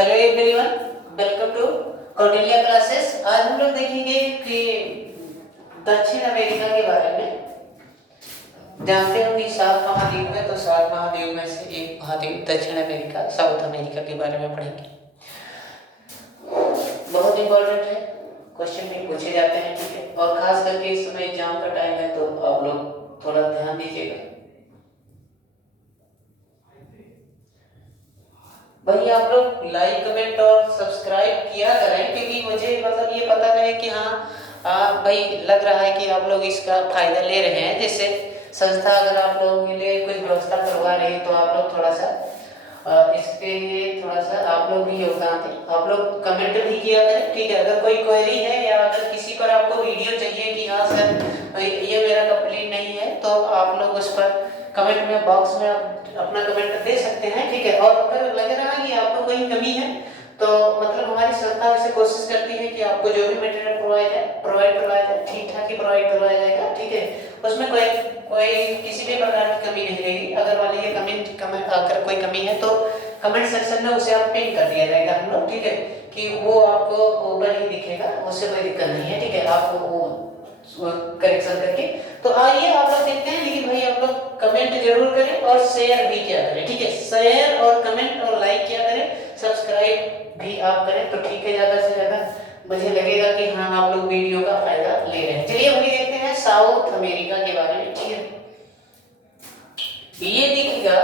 Hello everyone, welcome to Kautilya classes. आज हम लोग देखेंगे कि दक्षिण अमेरिका के बारे में। जानते हो कि 7 महाद्वीप है, तो 7 महाद्वीप में से एक महाद्वीप दक्षिण अमेरिका, साउथ अमेरिका के बारे में पढ़ेंगे। बहुत इंपॉर्टेंट है, क्वेश्चन भी पूछे जाते हैं, ठीक है। और खास करके इस समय एग्जाम का टाइम है, तो आप लोग थोड़ा ध्यान दीजिएगा। भाई आप लोग लाइक कमेंट और सब्सक्राइब किया करें, क्योंकि मुझे मतलब ये पता रहे कि हाँ भाई लग रहा है कि आप लोग इसका फायदा ले रहे हैं। जैसे संस्था अगर आप लोगों के लिए कुछ व्यवस्था करवा रही है, तो आप लोग थोड़ा सा इसके लिए थोड़ा सा आप लोग भी योगदान दें। आप लोग कमेंट भी किया करें, ठीक है। अगर कोई क्वेरी है या अगर किसी पर आपको वीडियो चाहिए कि हाँ सर ये मेरा कंप्लीट नहीं है, तो आप लोग उस पर कमेंट में बॉक्स में अपना कमेंट दे सकते हैं, ठीक है। और अगर लग रहा है कि आपको कोई कमी है, तो मतलब हमारी संस्था वैसे कोशिश करती है कि आपको जो भी मटेरियल प्रोवाइड करवाया जाए ठीक ठाक ही प्रोवाइड करवाया जाएगा, ठीक है। उसमें कोई किसी भी प्रकार की कमी नहीं रहेगी। अगर मान लीजिए कमेंट अगर कोई कमी है, तो कमेंट सेक्शन में उसे आप पिन कर दिया जाएगा हम लोग, ठीक है, कि वो आपको ऊपर ही दिखेगा, उससे कोई दिक्कत नहीं है, ठीक है। आप वो करेक्शन करके तो आइए आप लोग देखते हैं। लेकिन भाई आप लोग कमेंट जरूर करें और शेयर भी किया करें, ठीक है। शेयर और कमेंट और लाइक किया करें, सब्सक्राइब भी आप करें, तो ठीक है। ज्यादा से ज्यादा मुझे लगेगा कि हाँ आप लोग वीडियो का फायदा ले रहे हैं। चलिए अभी देखते हैं साउथ अमेरिका के बारे में, ठीक है। ये दिखेगा,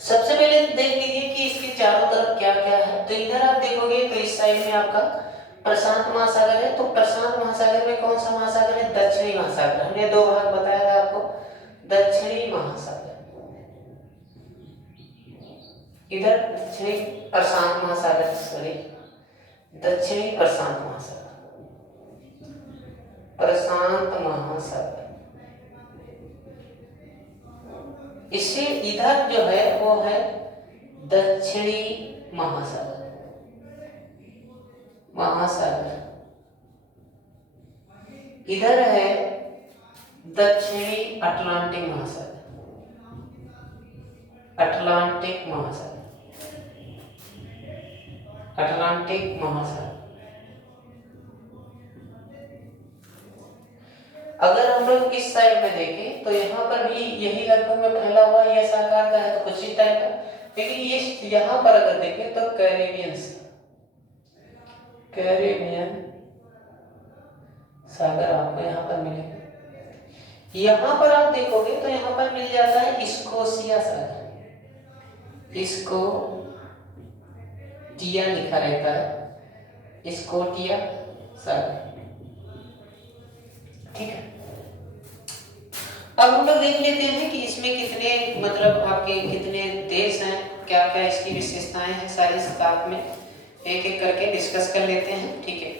सबसे पहले देख लीजिए कि इसके चारों तरफ क्या क्या है। तो इधर आप देखोगे तो इस साइड में आपका प्रशांत महासागर है। तो प्रशांत महासागर में कौन सा महासागर है? दक्षिणी महासागर। हमने 2 भाग बताया था आपको। दक्षिणी महासागर, इधर दक्षिणी प्रशांत महासागर, सॉरी दक्षिणी प्रशांत महासागर, प्रशांत महासागर। इससे इधर जो है वो है दक्षिणी महासागर, इधर है दक्षिणी अटलांटिक महासागर, अटलांटिक महासागर। अगर हम लोग इस साइड में देखें तो यहाँ पर भी यही लगभग में फैला हुआ यह आकार का है, तो कुछ इस टाइप का। लेकिन ये यहाँ पर अगर देखें तो कैरेबियन सागर आपको यहाँ पर मिलेगा। यहाँ पर आप देखोगे तो यहाँ पर मिल जाता है स्कोशिया सागर, स्कोटिया लिखा रहता है, स्कोटिया सागर, ठीक है। अब हम लोग देख लेते हैं कि इसमें कितने मतलब आपके कितने देश हैं, क्या क्या इसकी विशेषताएं हैं, सारी साथ में एक एक करके डिस्कस कर लेते हैं, ठीक है।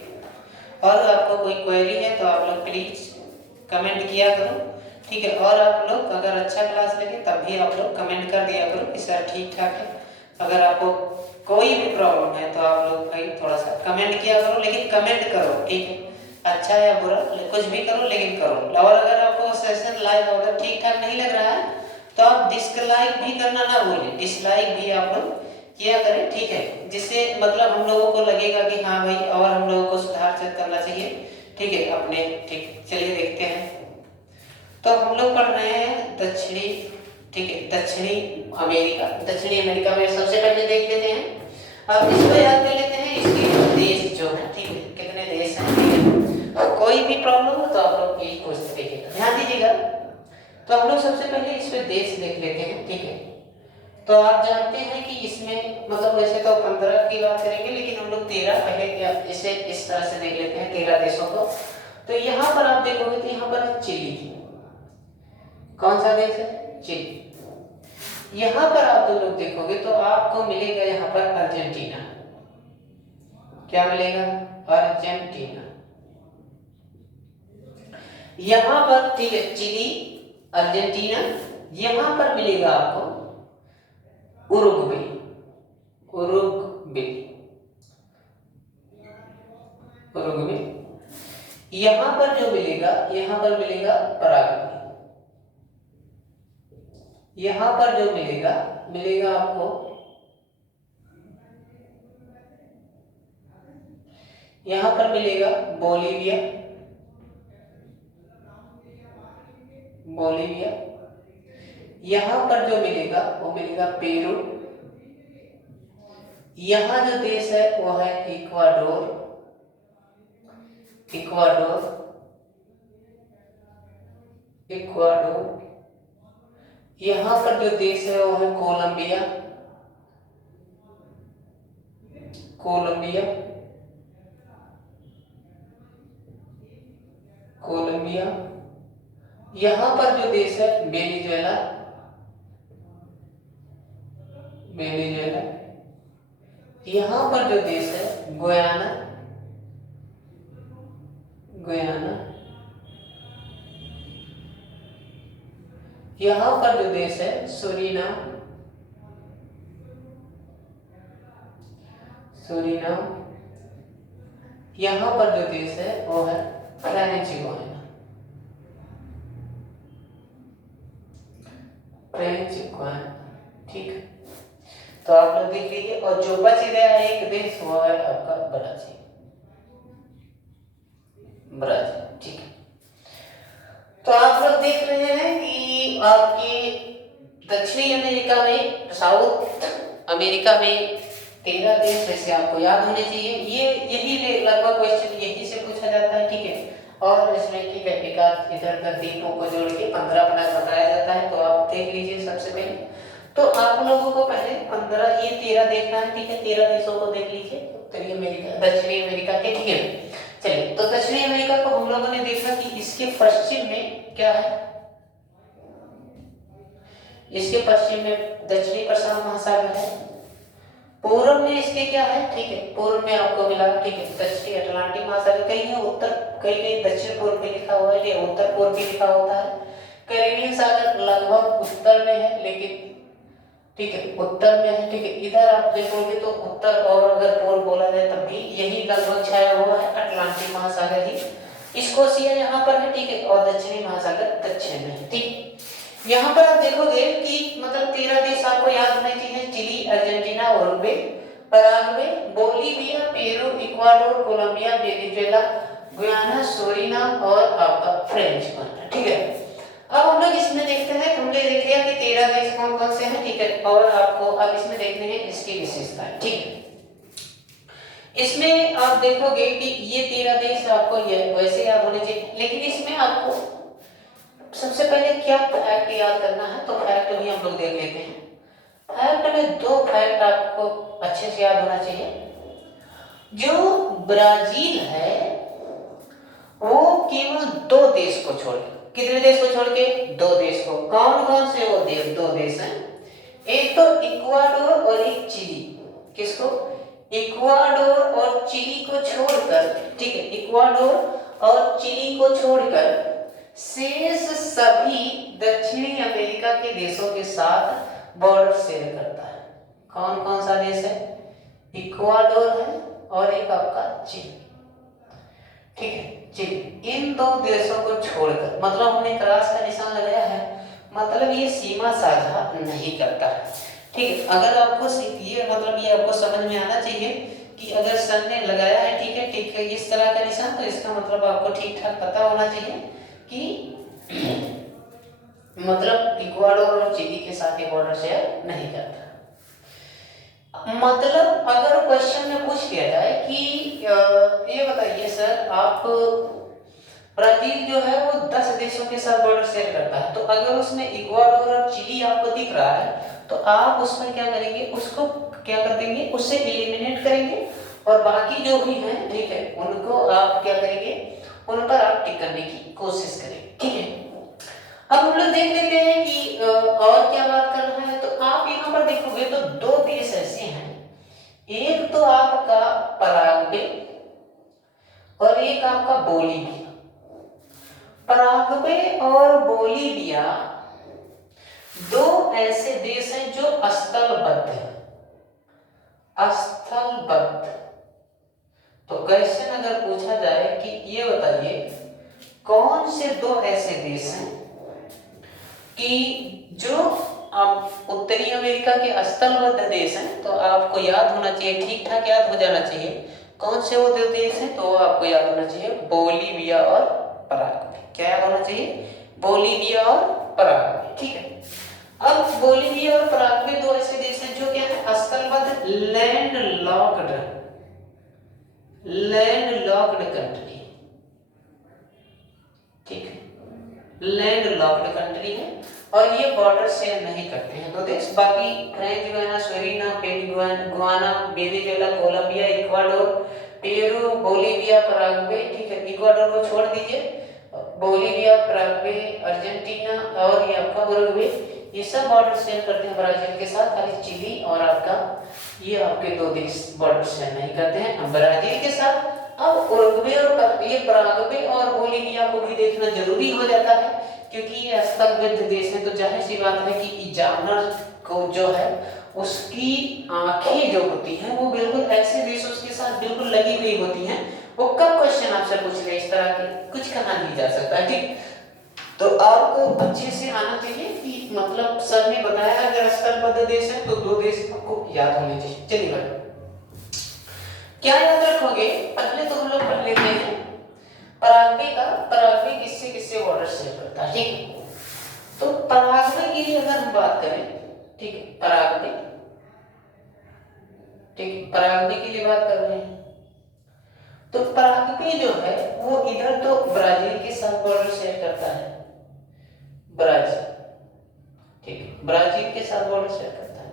और आपको कोई क्वेरी है तो आप लोग प्लीज कमेंट किया करो, ठीक है। और आप लोग अगर अच्छा क्लास लगे तब भी आप लोग कमेंट कर दिया करो कि सर ठीक ठाक है। अगर आपको कोई भी प्रॉब्लम है तो आप लोग भाई थोड़ा सा कमेंट किया करो, लेकिन कमेंट करो, ठीक है। अच्छा या बुरा कुछ भी करो, लेकिन करो। और अगर आपको सेशन लाइव अगर ठीक ठाक नहीं लग रहा है, तो आप डिसलाइक भी करना ना भूलें, डिसलाइक भी आप लोग किया करें, ठीक है। जिससे मतलब हम लोगों को लगेगा कि हाँ भाई और हम लोगों को सुधार से करना चाहिए, ठीक है अपने, ठीक। चलिए देखते हैं। तो हम लोग पढ़ रहे हैं दक्षिणी, ठीक है, दक्षिणी अमेरिका। दक्षिणी अमेरिका में सबसे पहले देख लेते हैं, अब इसको याद कर लेते हैं इसके देश जो है, ठीक है, कितने देश हैं, ठीक है। कोई भी प्रॉब्लम हो तो आप लोग यही क्वेश्चन देखिएगा, ध्यान दीजिएगा। तो हम लोग सबसे पहले इस पे देश देख लेते हैं, ठीक है। तो आप जानते हैं कि इसमें मतलब वैसे तो 15 की बात करेंगे, लेकिन हम लोग 13 पहले इसे इस तरह से देख लेते हैं 13 देशों को। तो यहाँ पर आप देखोगे तो यहाँ पर चिली, कौन सा देश है? चिली। यहाँ पर आप जो लोग देखोगे तो आपको मिलेगा यहाँ पर अर्जेंटीना। क्या मिलेगा? अर्जेंटीना। यहाँ पर, ठीक है, चिली, अर्जेंटीना। यहाँ पर मिलेगा आपको उरुग्वे, यहाँ पर जो मिलेगा, यहाँ पर मिलेगा पराग्वे। यहाँ पर जो मिलेगा आपको यहाँ पर मिलेगा बोलीविया, बोलीविया। यहाँ पर जो मिलेगा वो मिलेगा पेरू। यहाँ जो देश है वो है इक्वाडोर, इक्वाडोर, इक्वाडोर। यहाँ पर जो देश है वो है कोलंबिया, कोलंबिया, कोलंबिया। यहाँ पर जो देश है वेनेजुएला, वेनेजुएला। यहाँ पर जो देश है गुयाना, गुयाना। यहाँ पर जो देश है सूरीनाम, सूरीनाम। यहाँ पर जो देश है वो है फ्रेंच गुयाना, फ्रेंच गुयाना। ठीक है, तो आप लोग देख लीजिए। और जो बच गया है एक देश वो है आपका ब्राजील, ब्राजील। ठीक है, तो आप लोग देख रहे हैं कि आपके दक्षिणी अमेरिका में, साउथ अमेरिका में 13 देश वैसे आपको याद होने चाहिए। ये यही लगभग क्वेश्चन यही से पूछा जाता है। ठीक है, और इसमें ठीक है एक आध इधर उधर द्वीपों को जोड़ के 15 बताया जाता है। तो आप देख लीजिए सबसे पहले तो आप लोगों को पहले 15 ये 13 देखना है। ठीक है, 13 देशों को देख लीजिए उत्तरी अमेरिका, दक्षिणी अमेरिका के। ठीक है, चलिए तो दक्षिणी अमेरिका को हम लोगों ने देखा कि इसके पश्चिम में क्या है, इसके पश्चिम में दक्षिणी प्रशांत महासागर है। पूर्व में इसके क्या है, ठीक है, पूर्व में आपको मिला, ठीक है, दक्षिणी अटलांटिक महासागर। कहीं है उत्तर, कहीं दक्षिण पूर्व में लिखा हुआ है, या उत्तर पूर्व में लिखा होता है। कैरेबियन सागर लगभग उत्तर में है, लेकिन ठीक है उत्तर में है। ठीक है, इधर आप देखोगे तो उत्तर, और अगर पूर्व बोला जाए तब भी यही लगभग छाया हुआ है अटलांटिक महासागर ही। स्कोशिया यहाँ पर है। ठीक है, और दक्षिणी महासागर दक्षिण में है। ठीक, यहाँ पर आप देखोगे कि मतलब 13 देश आपको याद होने चाहिए। Chile, Argentina, Uruguay, Paraguay, Bolivia, Peru, Ecuador, Colombia, Venezuela, Guyana, Suriname और आपका फ्रेंच गुयाना। ठीक है, अब हम लोग इसमें देखते हैं, हमने देख लिया कि 13 देश कौन कौन से हैं। ठीक है, और आपको अब इसमें देखने हैं इसकी विशेषताएं। ठीक है, इसमें आप देखोगे कि ये 13 देश आपको ये वैसे याद होने चाहिए, लेकिन इसमें आपको सबसे पहले क्या फैक्ट याद करना है, तो फैक्ट भी हम लोग देख लेते हैं। फैक्ट में 2 फैक्ट आपको अच्छे से याद होना चाहिए। जो ब्राजील है वो केवल 2 देश को छोड़ के, कितने देश को छोड़ के, 2 देश को। कौन कौन से वो 2 देश हैं, एक तो इक्वाडोर और एक चिली। किसको, इक्वाडोर और चिली को छोड़कर, ठीक है, इक्वाडोर और चिली को छोड़कर शेष सभी दक्षिणी अमेरिका के देशों के साथ बॉर्डर शेयर करता है। कौन कौन सा देश है, इक्वाडोर है और एक आपका चिली। ठीक है, चिली। इन 2 देशों को छोड़कर, मतलब हमने क्रॉस का निशान लगाया है, मतलब ये सीमा साझा नहीं करता है। ठीक है, अगर आपको ये मतलब ये आपको समझ में आना चाहिए कि अगर सन ने लगाया है, ठीक है, इस तरह का निशान, तो इसका मतलब आपको ठीक ठाक पता होना चाहिए कि मतलब इक्वाडोर और चिली के साथ ये बॉर्डर शेयर नहीं करता। मतलब अगर क्वेश्चन में पूछ लिया जाए कि ये बताइए सर, आप ब्राजील जो है वो 10 देशों के साथ बॉर्डर शेयर करता है, तो अगर उसमें इक्वाडोर और चिली आपको दिख रहा है तो आप उसमें क्या करेंगे, उसको क्या कर देंगे, उससे एलिमिनेट करेंगे और बाकी जो भी हैं, ठीक है, उनको आप क्या करेंगे, उन पर आप टिक करने की कोशिश करेंगे। ठीक है, अब हम लोग देख लेते हैं कि और क्या बात करना है। तो आप यहाँ पर देखोगे तो 2 देश ऐसे हैं, एक तो आपका पराग्वे और एक आपका बोलीविया। पराग्वे और बोलीविया 2 ऐसे देश हैं जो स्थलबद्ध हैं, स्थलबद्ध। तो क्वेश्चन अगर पूछा जाए कि ये बताइए कौन से 2 ऐसे देश हैं कि जो उत्तरी अमेरिका के स्थलबद्ध देश हैं, तो आपको याद होना चाहिए, ठीक ठाक याद हो जाना चाहिए। कौन से वो दो देश हैं? तो आपको याद होना चाहिए बोलीविया और पराग्वे। क्या याद होना चाहिए? बोलीविया और पराग्वे। ठीक है, अब बोलीविया और पराग्वे दो ऐसे देश हैं जो क्या है, स्थलबद्ध लैंड लॉक्ड कंट्री। ठीक है, लैंड लॉक्ड कंट्री है और ये बॉर्डर शेयर नहीं करते हैं दो देश। बाकी French Guiana, Suriname, Guyana, Venezuela, Colombia, Ecuador, Peru, Bolivia, Paraguay. ठीक है, इक्वाडोर को छोड़ दीजिए, बोलीविया, पराग्वे, अर्जेंटीना और ये आपका उरुग्वे, ये सब बॉर्डर शेयर करते हैं ब्राजील के साथ। खाली चिली और आपका ये आपके दो देश बॉर्डर शेयर नहीं करते हैं ब्राजील के साथ। अब उरुग्वे और ये पराग्वे और बोलीविया को भी देखना जरूरी हो जाता है क्योंकि ये स्थलबद्ध देश है, तो जाहिर सी बात है कि जानवर को जो है उसकी आंखें जो होती हैं वो बिल्कुल ऐसे देशों के साथ बिल्कुल लगी हुई होती हैं। वो कब क्वेश्चन आपसे पूछ ले इस तरह के कुछ कहा नहीं जा सकता। ठीक, तो आपको अच्छे से आना चाहिए कि मतलब सर ने बताया अगर स्थलबद्ध देश है तो दो देश आपको याद होने चाहिए। चलिए भाई, क्या याद रखोगे? पहले तो हम लोग पढ़ लेते हैं पराग्वे किससे किससे बॉर्डर शेयर करता है। ठीक है, तो पराग्वे के लिए अगर हम बात करें, ठीक है, पराग्वे के लिए बात कर रहे हैं, तो पराग्वे जो है वो इधर तो ब्राजील के साथ बॉर्डर शेयर करता है, ब्राजील, ठीक है, ब्राजील के साथ बॉर्डर शेयर करता है।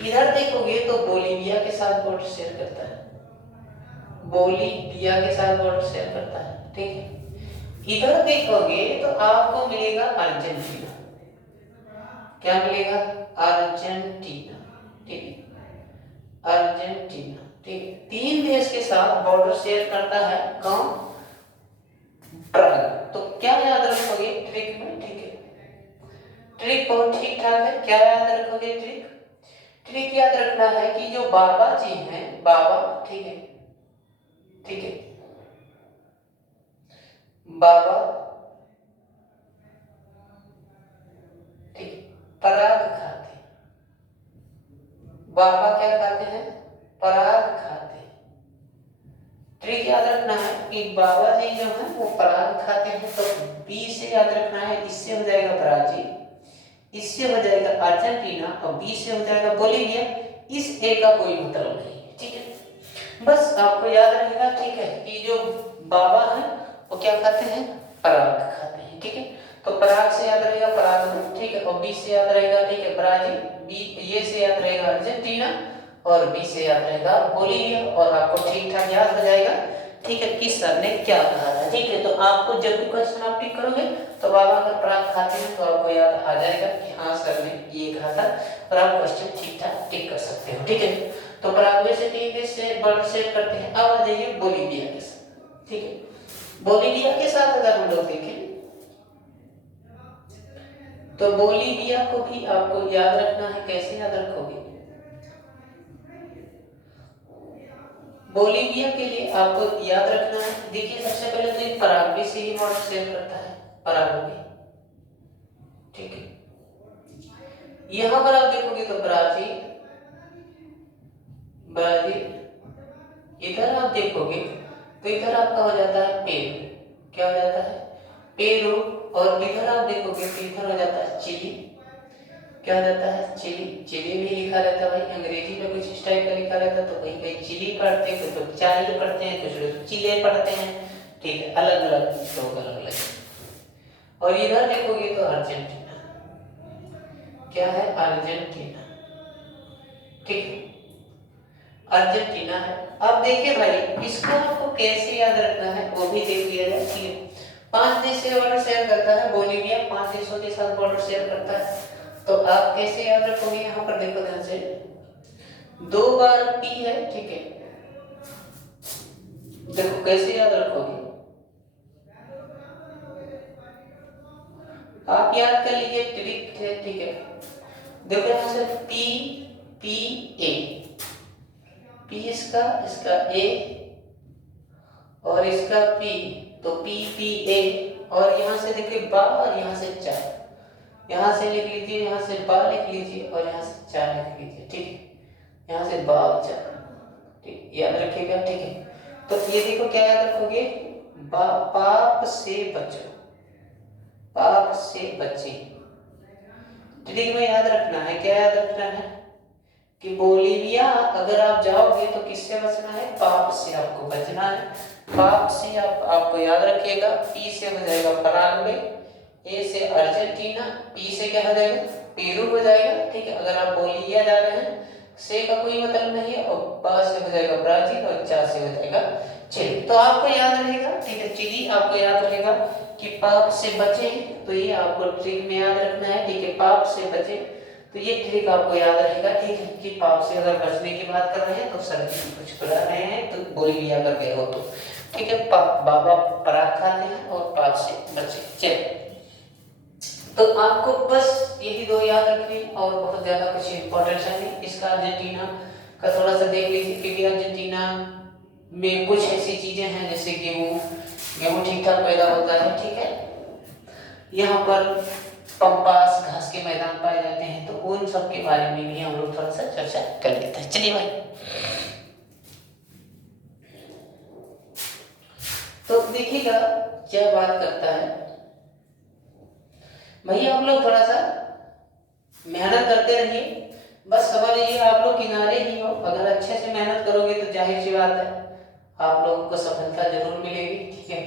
इधर देखोगे तो बोलीविया के साथ बॉर्डर शेयर करता है, बोलीविया के साथ बॉर्डर शेयर करता है। ठीक है, इधर देखोगे तो आपको मिलेगा अर्जेंटीना। क्या मिलेगा? अर्जेंटीना। ठीक है, अर्जेंटीना। ठीक है, तीन देश के साथ बॉर्डर शेयर करता है कौन? प्राग। तो क्या याद रखोगे ट्रिक में? ठीक है, ट्रिक बहुत ठीक ठाक है। क्या याद रखोगे ट्रिक? ट्रिक याद रखना है कि जो बाबा जी हैं, बाबा, ठीक है, ठीक है, बाबा, ठीक, पराग खाते। बाबा क्या खाते हैं? पराग खाते। ट्रिक याद रखना है कि बाबा जी जो है वो पराग खाते हैं, तो बी से याद रखना है, इससे हो जाएगा ब्राजील, इससे हो जाएगा अर्जेंटीना और बी से हो जाएगा बोलीविया। इस ए का कोई मतलब नहीं है। ठीक है, बस आपको याद रहेगा, ठीक है, कि जो बाबा है वो क्या खाते हैं? पराग खाते हैं। ठीक है, तो पराग से याद रहेगा पराग, ठीक है, और बी से याद रहेगा, ठीक है, ब्राजील, बी ये से याद रहेगा अर्जेंटीना और बी से याद रहेगा बोलीविया और आपको ठीक ठाक याद हो जाएगा। ठीक है, किस सर ने क्या कहा था। ठीक है, तो आपको जब भी क्वेश्चन आप टिक करोगे तो बाबा अगर पराग खाते हैं तो आपको याद आ जाएगा कि हाँ सर ने ये कहा था और आप क्वेश्चन ठीक ठाक टिक कर सकते हो। ठीक है, तो पराग्वे से तीन देश से बॉर्डर शेयर करते हैं। अब आ जाइए बोलीविया के साथ। ठीक है, बोलीविया के साथ अगर हम लोग देखें तो बोलीविया को भी आपको याद रखना है। कैसे याद रखोगे? बोलीविया के लिए आपको याद रखना है, देखिए सबसे पहले तो ये पराग्वे से ही बॉर्डर शेयर करता है, पराग्वे। ठीक है, यहां पर आप देखोगे तो ब्राजील, इधर आप देखोगे तो इधर आपका हो जाता है पेरू। क्या हो जाता है? पेरू। और इधर आप देखोगे तो इधर हो जाता है चिली। क्या हो जाता है? चिली। चिली भी लिखा रहता है भाई, अंग्रेजी में कुछ इस टाइप का लिखा रहता है, तो कहीं कहीं चिली पढ़ते हैं, कुछ लोग चाइल्ड पढ़ते हैं, कुछ लोग चिले पढ़ते हैं। ठीक है, अलग अलग लोग अलग अलग। और इधर देखोगे तो अर्जेंटीना। क्या है? अर्जेंटीना। ठीक है, अर्जेंटीना है। अब देखिए भाई, इसको आपको कैसे याद रखना है वो भी देख लिया जाए। ठीक है, पांच देश से बॉर्डर शेयर करता है बोलीविया, पांच देशों के साथ बॉर्डर शेयर करता है, तो आप कैसे याद रखोगे? यहाँ पर देखो ध्यान से, दो बार पी है। ठीक है, देखो कैसे याद रखोगे आप, याद कर लीजिए, ट्रिक है। ठीक है, देखो यहाँ से पी, पी ए, पी इसका ए और इसका पी, तो पी पी ए, और यहाँ से देखिए बा और यहाँ से चा, यहाँ से लिख लीजिए, यहाँ से बा लिख लीजिए और यहाँ से चा लिख लीजिए। ठीक है, यहाँ से बा और चा। ठीक, याद रखिएगा। ठीक है, तो ये देखो क्या याद रखोगे, पाप से बचो, पाप से बचे। ठीक है, याद रखना है, क्या याद रखना है कि बोलीविया अगर आप जाओगे तो किससे बचना है, पाप से आपको बचना है। पाप से आपको याद रखिएगा, पी से हो जाएगा पराग्वे, ए से अर्जेंटीना, पी से क्या हो जाएगा, पेरू हो जाएगा। ठीक है, अगर आप बोलीविया जा रहे हैं, से का कोई मतलब नहीं है, और बा से हो जाएगा ब्राजील, और चा से हो जाएगा चिली। तो आपको याद रहेगा, ठीक है, चिली आपको याद रहेगा कि पाप से बचे, तो ये आपको ट्रिक में याद रखना है। ठीक है, पाप से बचे, तो ये ट्रिक आपको याद रहेगा। ठीक है, कि पाप से अगर बचने की बात कर रहे हैं तो सर्दी में कुछ बुला रहे हैं तो बोलीविया अगर गए हो तो, ठीक है, बाबा पराग खाते हैं और पाप से बचे। चलिए, तो आपको बस यही दो याद रखने और बहुत ज्यादा कुछ इंपॉर्टेंस है नहीं। इसका अर्जेंटीना का थोड़ा सा देख लीजिए, क्योंकि अर्जेंटीना में कुछ ऐसी चीजें हैं जैसे गेहूं ठीक ठाक पैदा होता है। ठीक है, यहाँ पर पंपास घास के मैदान पाए जाते हैं, तो उन सब के बारे में भी हम लोग थोड़ा सा चर्चा कर लेते हैं। चलिए भाई, तो देखिएगा क्या बात करता है भैया, आप लोग थोड़ा सा मेहनत करते रहिए। बस समझ लीजिए आप लोग किनारे ही हो, अगर अच्छे से मेहनत करोगे तो जाहिर सी बात है आप लोगों को सफलता जरूर मिलेगी। ठीक है,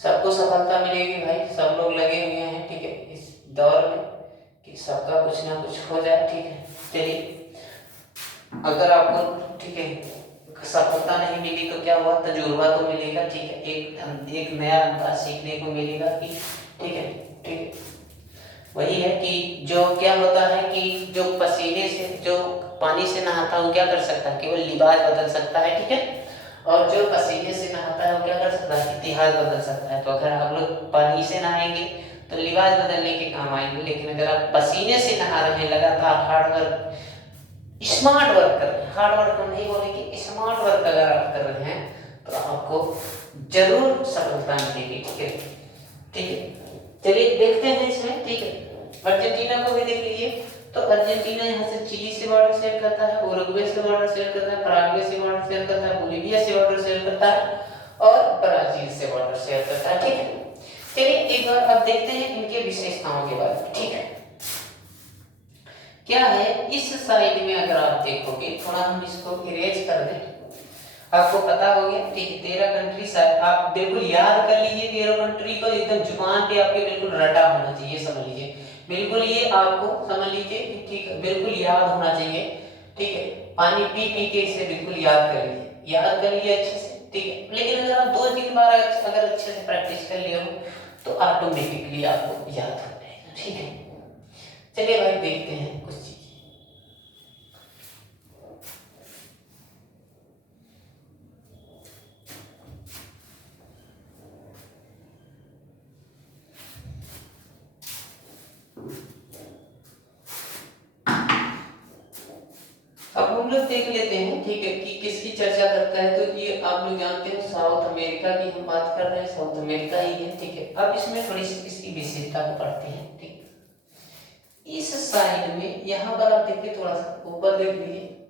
सबको सफलता मिलेगी भाई, सब लोग लगे हुए हैं। ठीक है, इस दौर में कि सबका कुछ ना कुछ हो जाए। ठीक है, चलिए, अगर आपको ठीक है सफलता नहीं मिली तो क्या हुआ, तजुर्बा तो मिलेगा। ठीक है, एक नया अंदाज सीखने को मिलेगा कि ठीक है, ठीक है, वही है कि जो क्या होता है कि जो पसीने से, जो पानी से नहाता है वो क्या कर सकता है, केवल लिबास बदल सकता है। ठीक है, और जो पसीने से नहाता है वो क्या कर सकता है, इतिहास बदल सकता है। तो अगर आप लोग पानी से नहाएंगे तो लिबास बदलने के काम आएंगे, लेकिन अगर आप पसीने से नहा रहे हैं, लगातार हार्ड वर्क, स्मार्ट वर्क कर रहे हैं, हार्ड वर्क हम नहीं बोलेंगे, स्मार्ट वर्क अगर आप कर रहे हैं तो आपको जरूर सफलता मिलेगी। ठीक है, ठीक है, चलिए देखते हैं इसमें। ठीक है, अर्जेंटीना को भी देख लीजिए, तो अर्जेंटीना यहाँ से चिली से बॉर्डर शेयर करता है, उरुग्वे से बॉर्डर शेयर करता है, पराग्वे से बॉर्डर शेयर करता है, बोलीविया से बॉर्डर शेयर करता है, और ब्राजील से बॉर्डर शेयर करता है। ठीक है, चलिए एक बार अब देखते हैं इनके विशेषताओं के बारे में। ठीक है, क्या है इस साइड में अगर आप देखोगे, थोड़ा हम इसको इरेज कर दें, आपको पता हो गया। ठीक है, 13 कंट्री शायद आप बिल्कुल याद कर लीजिए, 13 कंट्री को एकदम जुबान पे आपके बिल्कुल रटा होना चाहिए, समझ लीजिए बिल्कुल, ये आपको समझ लीजिए कि ठीक है बिल्कुल याद होना चाहिए। ठीक है, पानी पी पी के इसे बिल्कुल याद कर लीजिए, याद कर लीजिए अच्छे से। ठीक है, लेकिन अगर आप 2-3 बार अगर अच्छे से प्रैक्टिस कर लिए हो तो ऑटोमेटिकली आपको याद हो जाएगा। ठीक है, चलिए भाई देखते हैं कुछ चीज। अब हम लोग देख लेते हैं, ठीक है, कि किसकी चर्चा करता है। तो ये आप लोग जानते हैं साउथ अमेरिका की हम बात कर रहे हैं, साउथ अमेरिका ही है। ठीक है, अब इसमें थोड़ी सी इसकी विशेषता को पढ़ते हैं। ठीक, इस साइड में यहाँ पर आप देखिए, थोड़ा सा ऊपर देख लीजिए,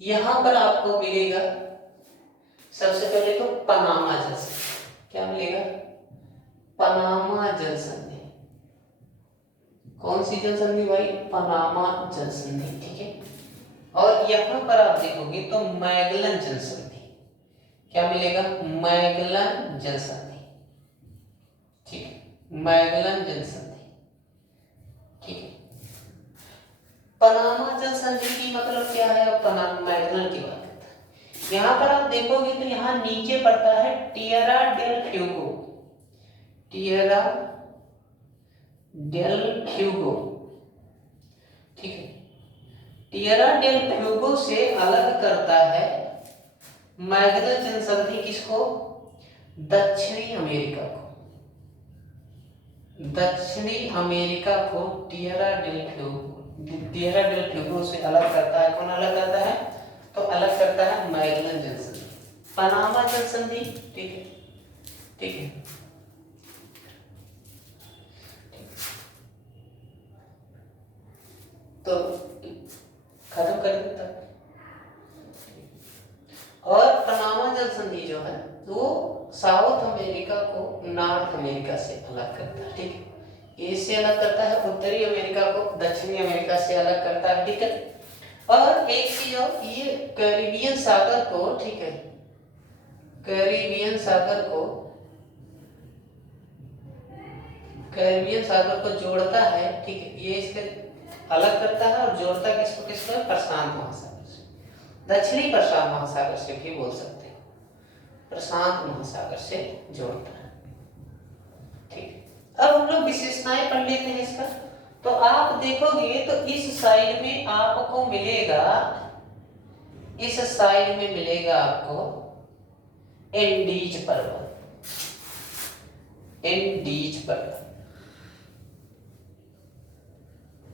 यहाँ पर आपको मिलेगा सबसे पहले तो पनामा जल संधि। क्या मिलेगा, पनामा जल संधि। कौन सी जल संधि भाई, पनामा जल संधि। ठीक है, और यहां पर आप देखोगे तो मैगलन जल संधि। क्या मिलेगा, मैगलन जल संधि। ठीक है, मैगलन जल संधि। ठीक है, पनामा जल संधि की मतलब क्या है, अब पनामा मैगलन की बात करता है। यहां पर आप देखोगे तो यहां नीचे पड़ता है Tierra del Fuego, Tierra del Fuego. ठीक है, टिएरा डेल फ्यूगो से अलग करता है मैगलन जल संधि किसको, दक्षिणी अमेरिका को, दक्षिणी अमेरिका को टिएरा डेल फ्यूगो से अलग करता है। कौन अलग करता है, तो अलग करता है मैगलन जल संधि, पनामा जल संधि। ठीक है, ठीक है, तो खत्म कर देता है। होता है वो साउथ अमेरिका को नॉर्थ अमेरिका से अलग करता है, ठीक है। इससे अलग करता है, उत्तरी अमेरिका को दक्षिणी अमेरिका से अलग करता है, ठीक है। और एक चीज और, ये कैरिबियन सागर को, ठीक है, कैरिबियन सागर को जोड़ता है, ठीक है। ये इसके अलग करता है और जोड़ता किसको किसको, प्रशांत महासागर से, दक्षिणी प्रशांत महासागर से भी बोल सकते हैं, प्रशांत महासागर से जोड़ता है, ठीक। अब हम लोग विशेषताएं पढ़ लेते हैं इसका। तो आप देखोगे तो इस साइड में आपको मिलेगा, इस साइड में मिलेगा आपको एंडीज पर्वत, एंडीज पर्वत,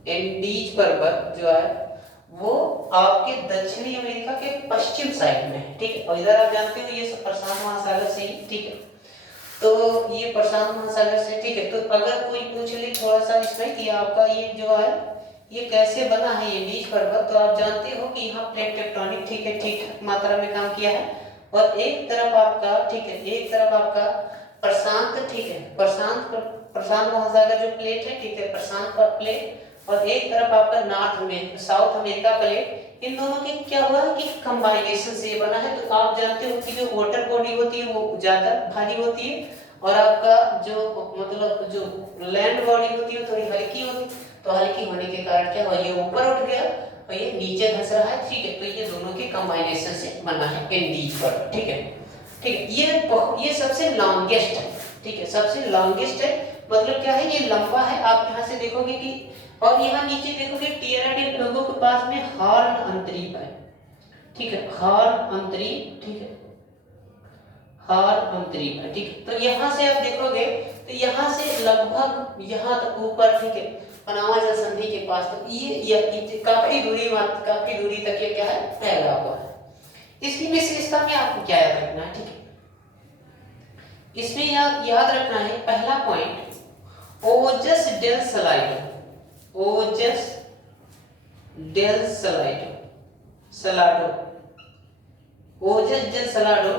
एंडीज पर्वत जो है वो आपके दक्षिणी अमेरिका के पश्चिम साइड में है, ठीक है। और इधर आप जानते हो ये सब प्रशांत महासागर से ही, ठीक है। तो ये प्रशांत महासागर से, ठीक है। तो अगर कोई पूछ ले थोड़ा सा इसमें कि आपका ये जो है ये कैसे बना है ये एंडीज पर्वत, तो आप जानते हो कि यहाँ प्लेट टेक्टोनिक, ठीक है, ठीक मात्रा में काम किया है। और एक तरफ आपका, ठीक है, एक तरफ आपका प्रशांत, ठीक है, प्रशांत महासागर जो प्लेट है, ठीक है, प्रशांत का प्लेट, और एक तरफ आपका नॉर्थ में साउथ अमेरिका प्लेट। इन दोनों के क्या हुआ कि कंबाइनेशन से बना है। तो आप जानते हो कि जो वाटर बॉडी होती है वो ज्यादा भारी होती है और आपका जो मतलब जो लैंड बॉडी होती है थोड़ी हल्की होती है। तो हल्की होने के कारण क्या हुआ, ये ऊपर उठ गया और ये नीचे धंस रहा है, ठीक है। तो ये दोनों के कंबाइनेशन से बना है एंडीज पर्वत, ठीक है, ठीक है। ये सबसे लॉन्गेस्ट है, ठीक है, सबसे लॉन्गेस्ट है। मतलब क्या है, ये लंबा है। आप यहाँ से देखोगे कि, और यहाँ नीचे देखोगे टिएरा डे लोगों के पास में हॉर्न अंतरीप है, ठीक है, हॉर्न अंतरीप, ठीक है, हॉर्न अंतरीप है, ठीक है। तो यहाँ से आप देखोगे तो यहाँ से लगभग यहाँ तक ऊपर, ठीक है, पनामा जल संधि के पास, तो ये काफी दूरी तक ये क्या है, फैला हुआ है। इसकी विशेषता में आपको क्या याद रखना है, ठीक है, इसमें याद रखना है पहला पॉइंट, ओजस डेल सलाइडो, ओजस डेल सलाडो, ओजस डेल सलाडो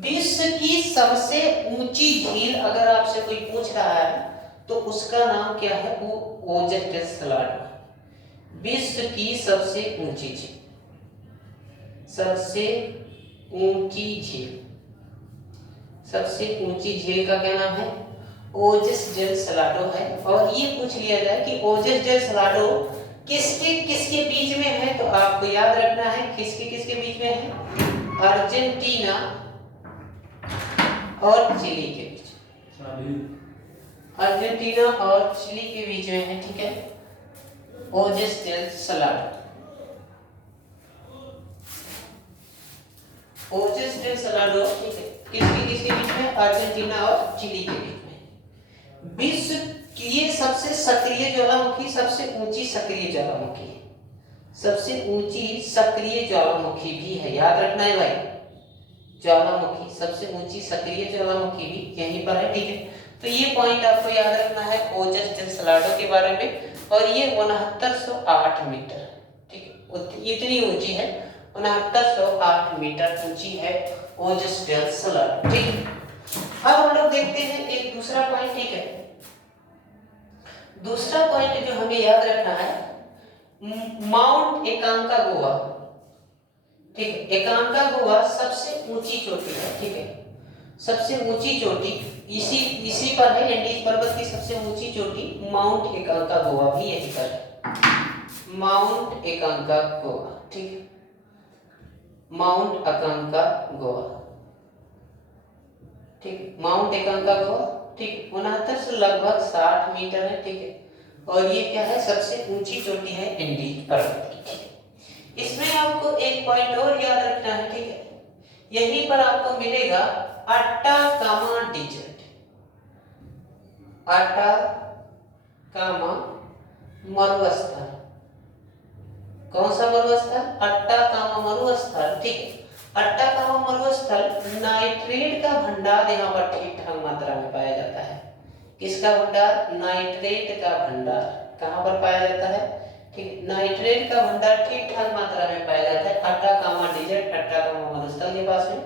विश्व की सबसे ऊंची झील। अगर आपसे कोई पूछ रहा है तो उसका नाम क्या है, वो ओजस डेल सलाडो, विश्व की सबसे ऊंची झील, सबसे ऊंची झील, सबसे ऊंची झील का क्या नाम है, ओजस डेल सलाडो है। और ये पूछ लिया जाए कि ओजस डेल सलाडो किसके किसके बीच में है, तो आपको याद रखना है किसके किसके बीच में है, अर्जेंटीना और चिली के बीच, अर्जेंटीना और चिली के बीच में है, ठीक है, ओजस डेल सलाडो, ओजस डेल सलाडो, ठीक है, किसके किसके बीच में, अर्जेंटीना और चिली के बीच में। विश्व की ये सबसे सक्रिय ज्वालामुखी, सबसे ऊंची सक्रिय ज्वालामुखी है, सबसे ऊंची सक्रिय ज्वालामुखी भी है, याद रखना है भाई, ज्वालामुखी सबसे ऊंची सक्रिय ज्वालामुखी भी यहीं पर है, ठीक है। तो ये पॉइंट आपको याद रखना है ओजस डेल सलाडो के बारे में। और ये 6908 मीटर, ठीक है, इतनी ऊंची है, 6908 मीटर ऊंची है ओजस डेल सलाडो, ठीक है। अब हम लोग देखते हैं एक दूसरा पॉइंट, ठीक है, दूसरा पॉइंट जो हमें याद रखना है, माउंट एकांकागुआ, ठीक है, एकांकागुआ सबसे ऊंची चोटी है, ठीक है, सबसे ऊंची चोटी इसी पर है, एंडीज पर्वत की सबसे ऊंची चोटी माउंट एकांकागुआ भी यही पर है, माउंट एकांकागुआ, ठीक है, माउंट एकांकागुआ, ठीक, माउंट एकांकागुआ, ठीक, 69 से लगभग 60 मीटर है, ठीक है। और ये क्या है, सबसे ऊंची चोटी है एंडीज पर्वत की, ठीक है। इसमें आपको एक पॉइंट और याद रखना है, ठीक है, यहीं पर आपको मिलेगा अट्टाकामा डेजर्ट, अट्टाकामा मरुस्थल, कौन सा मरुस्थल, अट्टाकामा मरुस्थल, ठीक है। अट्टाकामा मरुस्थल नाइट्रेट का भंडार यहाँ पर ठीक ठाक मात्रा में पाया जाता है। किसका भंडार, नाइट्रेट का भंडार कहाँ पर पाया जाता है, ठीक, नाइट्रेट का भंडार ठीक ठाक मात्रा में पाया जाता है अट्टाकामा डेजर्ट, अट्टाकामा मरुस्थल के पास में।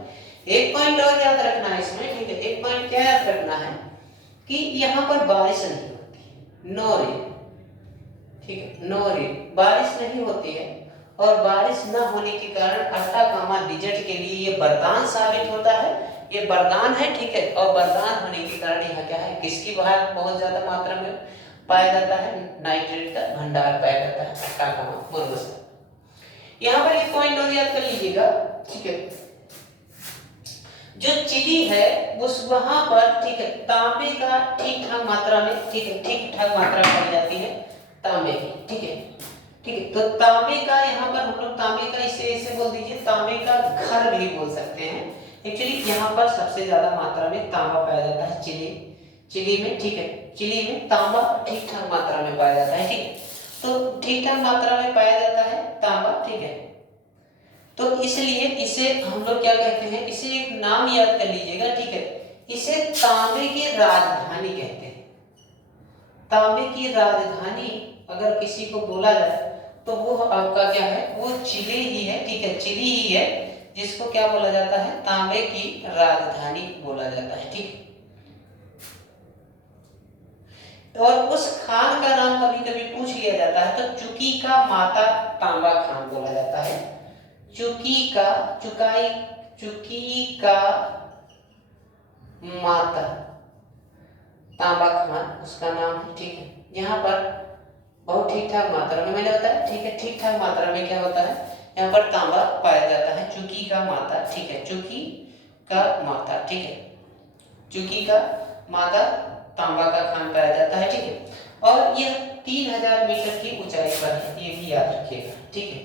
एक पॉइंट और याद रखना है इसमें, ठीक है, एक पॉइंट क्या याद रखना है कि यहाँ पर बारिश नहीं होती है, नो रेन, ठीक है, नो रेन, बारिश नहीं होती है। और बारिश न होने के कारण अटाकामा डिजर्ट के लिए ये वरदान साबित होता है, ये वरदान है, ठीक है। और वरदान होने के कारण यहाँ क्या है, किसकी बहुत ज्यादा मात्रा में पाया जाता है, नाइट्रेट का भंडार पाया जाता है अटाकामा मरुस्थल। यहाँ पर एक पॉइंट और याद कर लीजिएगा, ठीक है, जो चिली है उस वहां पर, ठीक है, तांबे का ठीक ठाक मात्रा में, ठीक है, ठीक ठाक मात्रा पाई जाती है तांबे की, ठीक है, ठीक है। तो तांबे का यहाँ पर हम लोग तांबे का इसे बोल दीजिए तांबे का घर भी बोल सकते हैं। एक्चुअली यहाँ पर सबसे ज्यादा मात्रा में तांबा पाया जाता है चिली में, ठीक है, चिली में तांबा ठीक ठाक मात्रा में पाया जाता है, ठीक है। तो ठीक ठाक मात्रा में पाया जाता है तांबा, ठीक है। तो इसलिए इसे हम लोग क्या कहते हैं, इसे एक नाम याद कर लीजिएगा, ठीक है, इसे तांबे की राजधानी कहते हैं। तांबे की राजधानी अगर किसी को बोला जाए तो वो आपका क्या है, वो चिली ही है, ठीक है, चिली ही है, जिसको क्या बोला जाता है, तांबे की राजधानी बोला जाता है, ठीक है। और उस खान का नाम कभी कभी पूछ लिया जाता है तो चुकी का माता तांबा खान बोला जाता है, चुकी का माता तांबा खान उसका नाम है, ठीक है। यहाँ पर बहुत ठीक ठाक मात्रा में मैंने बताया, ठीक है, ठीक ठाक मात्रा में क्या होता है, यहाँ पर तांबा पाया जाता है, चुकी का माता, ठीक है, चुकी का माता, ठीक है, चुकी का माता तांबा का खान पाया जाता है, ठीक है। और यह 3000 मीटर की ऊंचाई पर है, ये भी याद रखिएगा, ठीक है,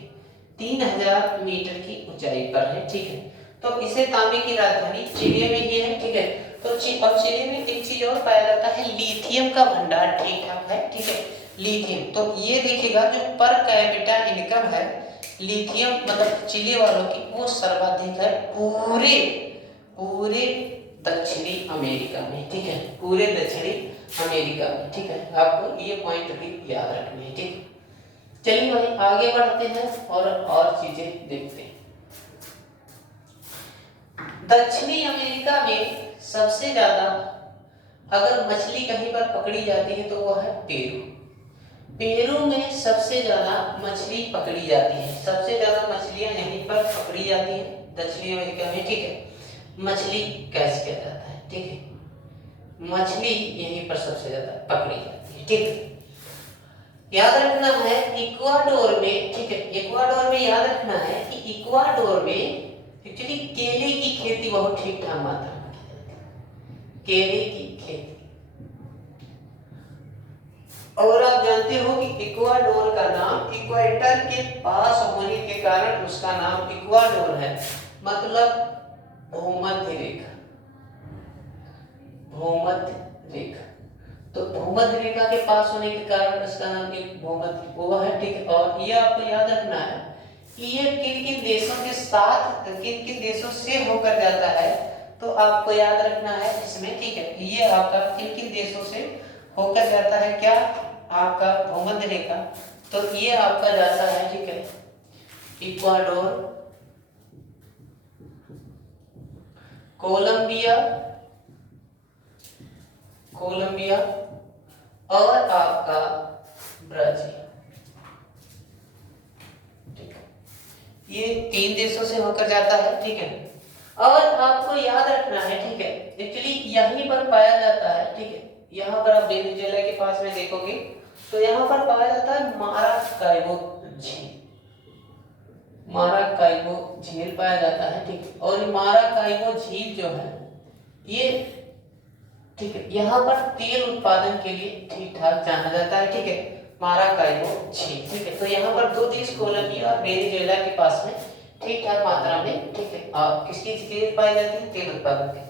3000 मीटर की ऊंचाई पर है, ठीक है। तो इसे तांबे की राजधानी चिली में ही है, ठीक है। तो अब चिली में एक चीज और पाया जाता है, लिथियम का भंडार ठीक ठाक है, ठीक है, लिथियम। तो ये देखिएगा जो पर कैपिटा इनकम है लिथियम मतलब चिली वालों की, वो सर्वाधिक है पूरे दक्षिणी अमेरिका में, ठीक है, पूरे दक्षिणी अमेरिका में, ठीक है। आपको ये पॉइंट भी याद रखने हैं, ठीक है। चलिए भाई आगे बढ़ते हैं और चीजें देखते हैं। दक्षिणी अमेरिका में सबसे ज्यादा अगर मछली कहीं पर पकड़ी जाती है तो वो है पेरू में सबसे ज्यादा मछली पकड़ी जाती है, सबसे ज्यादा मछलियां यहीं पर पकड़ी जाती हैं दक्षिणी अमेरिका में, ठीक है। मछली कैच किया जाता है, ठीक है, मछली यहीं पर सबसे ज्यादा पकड़ी जाती है, ठीक है। याद रखना है इक्वाडोर में, ठीक है, इक्वाडोर में याद रखना है कि इक्वाडोर में एक्चुअली केले की खेती बहुत ठीक ठाक मात्रा में की जाती है, केले की खेती। और आप जानते हो कि इक्वाडोर का नाम इक्वेटर के पास होने के कारण उसका नाम इक्वाडोर है, मतलब भूमध्य रेखा, भूमध्य रेखा। तो भूमध्य रेखा के पास होने के कारण इसका नाम एक भूमध्य हुआ है, ठीक है। और ये आपको याद रखना है कि ये किन किन देशों के साथ किन किन देशों से होकर जाता है, तो आपको याद रखना है इसमें, ठीक है। ये आपका किन किन देशों से होकर जाता है, क्या आपका भूमध्य रेखा, तो ये आपका जाता है, ठीक है, इक्वाडोर, कोलंबिया और आपका ब्राजील, ठीक है। ये 3 देशों से होकर जाता है, ठीक है। और आपको याद रखना है, ठीक है, एक्चुअली यहीं पर पाया जाता है, ठीक है। यहाँ पर आप वेनेजुएला के पास में देखोगे तो यहाँ पर पाया जाता है माराकाइबो झील पाया जाता है, ठीक है। और माराकाइबो झील जो है ये, ठीक है, यहाँ पर तेल उत्पादन के लिए ठीक ठाक जाना जाता है, ठीक है, माराकाइबो झील, ठीक है। तो यहाँ पर 2 देश कोलंबिया और वेनेजुएला के पास में ठीक ठाक मात्रा में, ठीक है, किसकी झील पाई जाती है, तेल उत्पादन की।